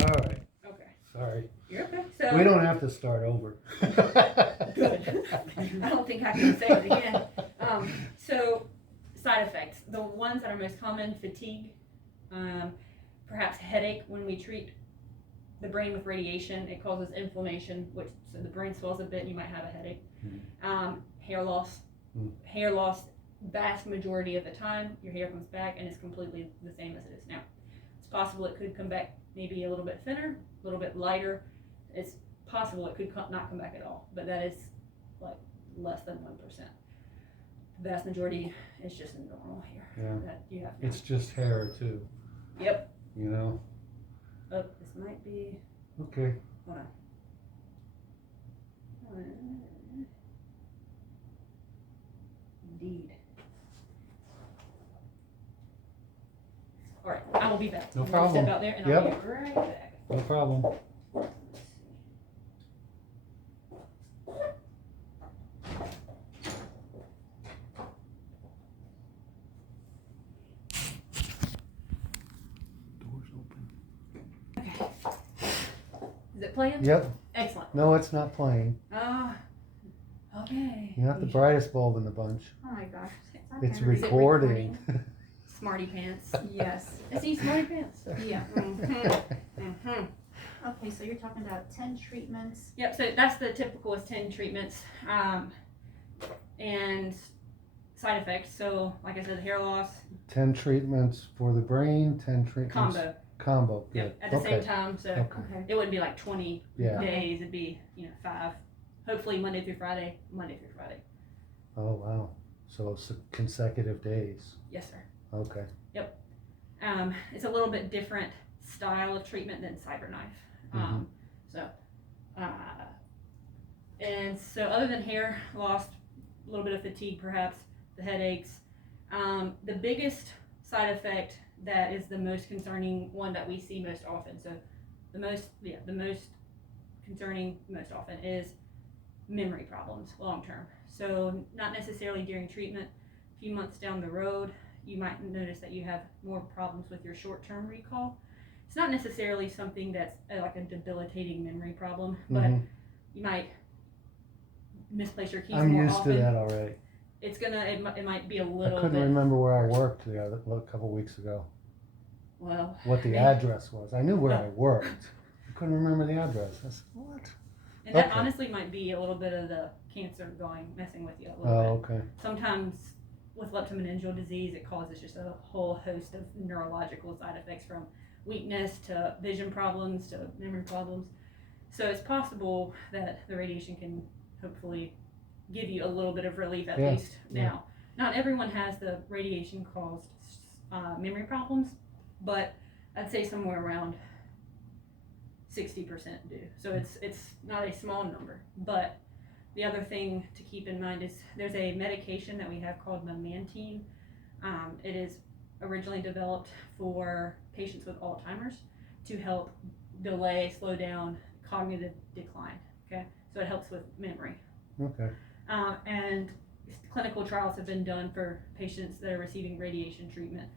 All right, Okay. sorry. You're okay. So We don't have to start over. Good. I don't think I can say it again. So side effects. The ones that are most common: fatigue, perhaps headache. When we treat the brain with radiation, it causes inflammation, which so the brain swells a bit. And you might have a headache. Hair loss. Hair loss. Vast majority of the time, your hair comes back and it's completely the same as it is now. It's possible it could come back maybe a little bit thinner, a little bit lighter. It's possible it could not come back at all, but that is like less than 1%. The vast majority is just normal hair that you have now. It's just hair too. Yep. You know. Oh, this might be. Okay. Hold on. Indeed. All right, I will be back. No I'm gonna problem. Step out there and Yep. I'll be right back. No problem. Doors open. Okay. Is it playing? Yep. Excellent. No, it's not playing. Okay. You're not the brightest bulb in the bunch. Oh my gosh. It's Is it recording. Smarty pants. Yes. I see smarty pants. Yeah. Okay, so you're talking about 10 treatments. Yep. So that's the typical is 10 treatments, and side effects. So like I said, hair loss. 10 treatments for the brain, 10 treatments. Combo. Good. Yep. At the same time. So Okay. it wouldn't be like 20 Yeah. days. It'd be 5. Hopefully Monday through Friday. Oh, wow. So consecutive days. Yes, sir. Okay. It's a little bit different style of treatment than CyberKnife. And so other than hair loss, a little bit of fatigue perhaps, the headaches, the biggest side effect that is the most concerning one that we see most often, so the most concerning most often is memory problems long term. So not necessarily during treatment, a few months down the road, you might notice that you have more problems with your short-term recall. It's not necessarily something that's like a debilitating memory problem, but you might misplace your keys I'm more used often. to that already. It might be a I little couldn't bit. remember where I worked a couple weeks ago. Well, What the address was. I knew where I worked. I couldn't remember the address. I said, what? and that Okay. honestly might be a little bit of the cancer messing with you a little Oh, bit. okay. Sometimes with leptomeningeal disease, it causes just a whole host of neurological side effects from weakness to vision problems to memory problems. So it's possible that the radiation can hopefully give you a little bit of relief at least now. Not everyone has the radiation caused memory problems, but I'd say somewhere around 60% do. So it's not a small number. But the other thing to keep in mind is there's a medication that we have called memantine. It is originally developed for patients with Alzheimer's to help slow down cognitive decline. Okay, so it helps with memory. Okay. And clinical trials have been done for patients that are receiving radiation treatment.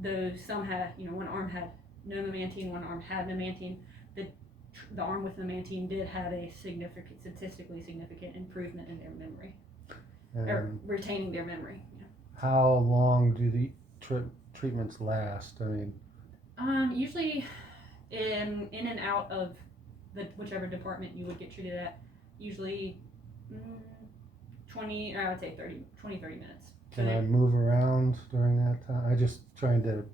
Though some had, one arm had no memantine, one arm had memantine. The arm with memantine did have a statistically significant improvement in their memory, or retaining their memory. How long do the treatments last? I mean, Usually in and out of whichever department you would get treated at, usually 20, or I would say 30 minutes. can I move around during that time? I just trying to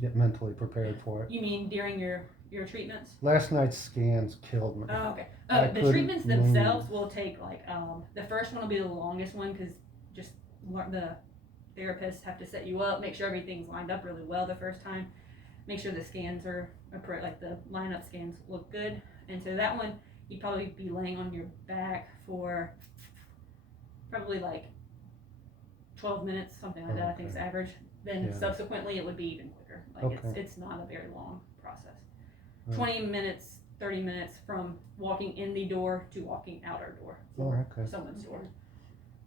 get mentally prepared for it. You mean during your treatments? Last night's scans killed me. Oh, okay. I The couldn't treatments themselves move. will take the first one will be the longest one because just the therapists have to set you up, make sure everything's lined up really well the first time, make sure the scans are like the lineup scans look good, and so that one you'd probably be laying on your back for probably like 12 minutes, something like that. I think is average. Then subsequently it would be even quicker. Like it's not a very long process. 20 minutes, 30 minutes from walking in the door to walking out our door for someone's door.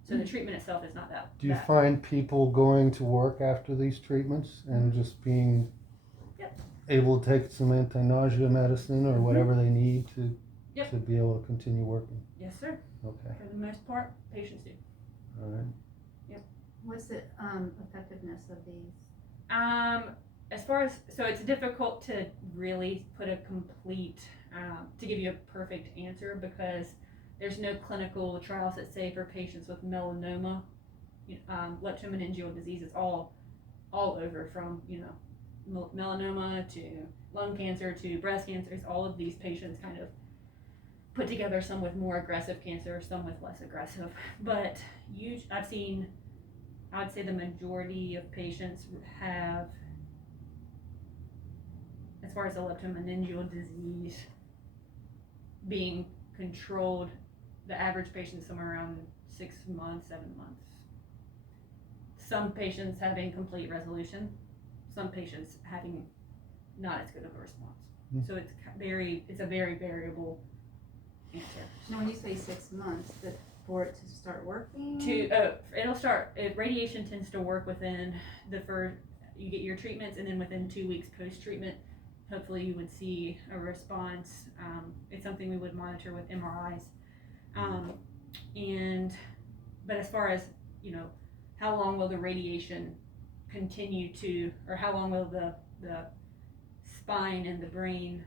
So the treatment itself is not that. Do you find people going to work after these treatments and just being able to take some anti-nausea medicine or whatever they need to Yep. to be able to continue working. Yes, sir. Okay, For the most part, patients do. all right. What's the effectiveness of these? As far as, so it's difficult to really put a complete, to give you a perfect answer because there's no clinical trials that say for patients with melanoma, leptomeningeal disease, it's all over from, melanoma to lung cancer to breast cancer. It's all of these patients kind of put together, some with more aggressive cancer, some with less aggressive. But I'd say the majority of patients have, as far as the leptomeningeal disease being controlled, the average patient is somewhere around 6 months, 7 months. Some patients having complete resolution, some patients having not as good of a response. So it's a very variable answer. Now, when you say 6 months, for it to start working? Radiation tends to work within you get your treatments, and then within 2 weeks post-treatment, hopefully you would see a response. It's something we would monitor with MRIs. But as far as, how long will the radiation continue to, or how long will the spine and the brain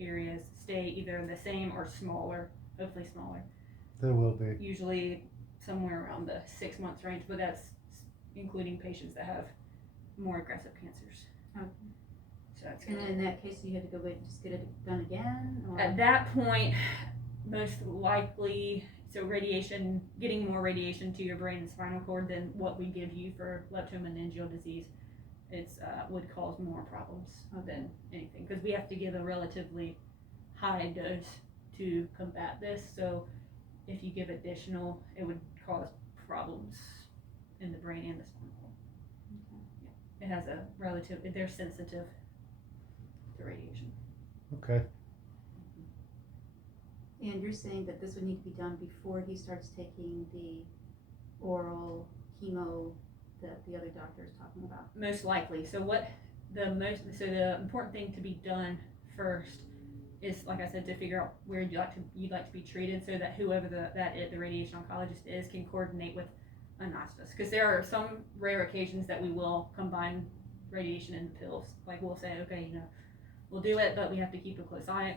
areas stay either the same or smaller, hopefully smaller. There will be. Usually somewhere around the 6 months range, but that's including patients that have more aggressive cancers. Okay. So that's And then in that case, you had to go wait and just get it done again? Or? at that point, most likely, so getting more radiation to your brain and spinal cord than what we give you for leptomeningeal disease, would cause more problems than anything, because we have to give a relatively high dose to combat this. So if you give additional, it would cause problems in the brain and the spinal cord. Okay. Yeah. They're sensitive to radiation. Okay. And you're saying that this would need to be done before he starts taking the oral chemo that the other doctor is talking about? Most likely. So the important thing to be done first is, like I said, to figure out where you'd like to be treated, so that whoever the radiation oncologist is can coordinate with an hospice. Because there are some rare occasions that we will combine radiation and pills. Like we'll say, okay, we'll do it, but we have to keep a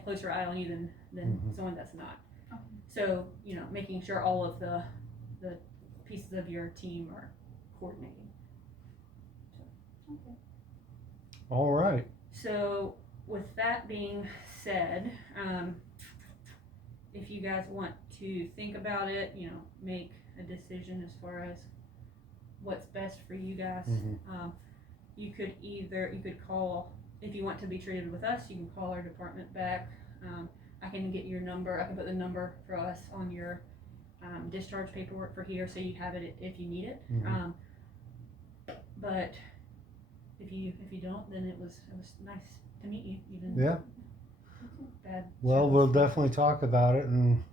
closer eye on you than someone that's not. Okay. So making sure all of the pieces of your team are coordinating. Okay. All right. So with that being said, if you guys want to think about it, make a decision as far as what's best for you guys. You could call, if you want to be treated with us, you can call our department back. I can get your number. I can put the number for us on your discharge paperwork for here, so you have it if you need it. But if you don't, then it was nice to meet you. Even Yeah. bad. Well, we'll definitely talk about it, and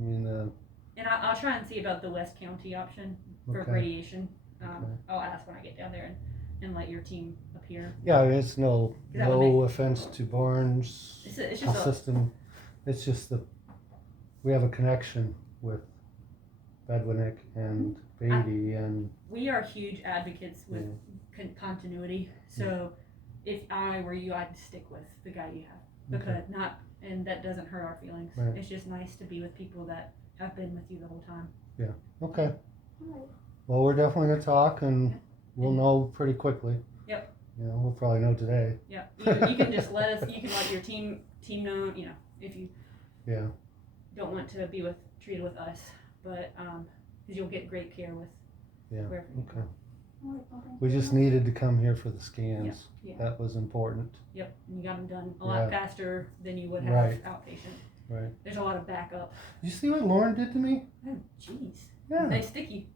And I'll try and see about the West County option for Okay. radiation. Okay. I'll ask when I get down there and let your team appear. yeah, it's no That would make- offense to Barnes It's just system. It's just we have a connection with Bedwinick and Beatty, and we are huge advocates with continuity. So if I were you, I'd stick with the guy you have, because and that doesn't hurt our feelings. Right. It's just nice to be with people that have been with you the whole time. okay. All right. Well, we're definitely gonna talk, and we'll know pretty quickly. Yep. We'll probably know today. Yeah, you can just let us. You can let your team know. If you don't want to be treated with us, but because you'll get great care with wherever you Okay. go. All right, well, thank We you. just needed to come here for the scans. Yeah. That was important. Yep, and you got them done a lot faster than you would have Right. outpatient. Right. There's a lot of backup. You see what Lauren did to me? Oh, jeez. Yeah. They stick you.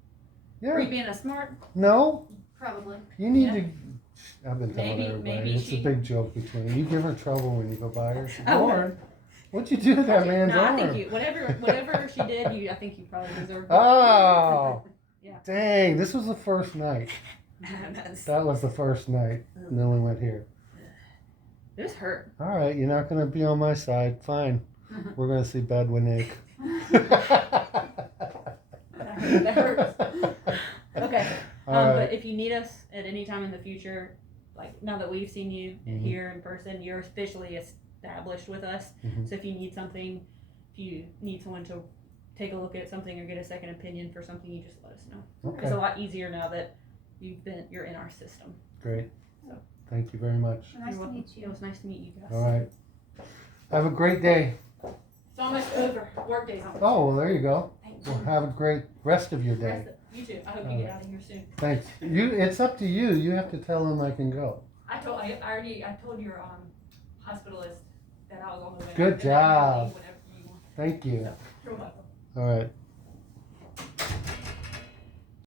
Are you Yeah. being a smart? No, Probably. you need Yeah. to. I've been telling Maybe- everybody. maybe It's she- a big joke between you. You give her trouble when you go by her. I would. Lauren, what'd you do to that man's No, arm? I think you. Whatever she did, I think you probably deserved it. Oh. Yeah. Dang, this was the first night. That's- That was the first night, and then we went here. This hurt. All right, you're not going to be on my side. Fine. We're going to see Bedwinick. That hurts. Okay. All right. But if you need us at any time in the future, like now that we've seen you Mhm. here in person, you're officially established with us. Mhm. So if you need something, if you need someone to take a look at something or get a second opinion for something, you just let us know. It's Okay, a lot easier now that you're in our system. great. So. Thank you very much. Nice You're to welcome. meet It you. was nice to meet you guys. All right. Have a great day. It's almost over. Work day's almost. Oh, well, there you go. Thank Well, you. have a great rest of your day. Rest of- You too. I hope you get out of here soon. Thanks. It's up to you. You have to tell them I can go. I told your hospitalist that I was on the way. Good And that you can job. leave whenever you want. Thank you. You're welcome. All right.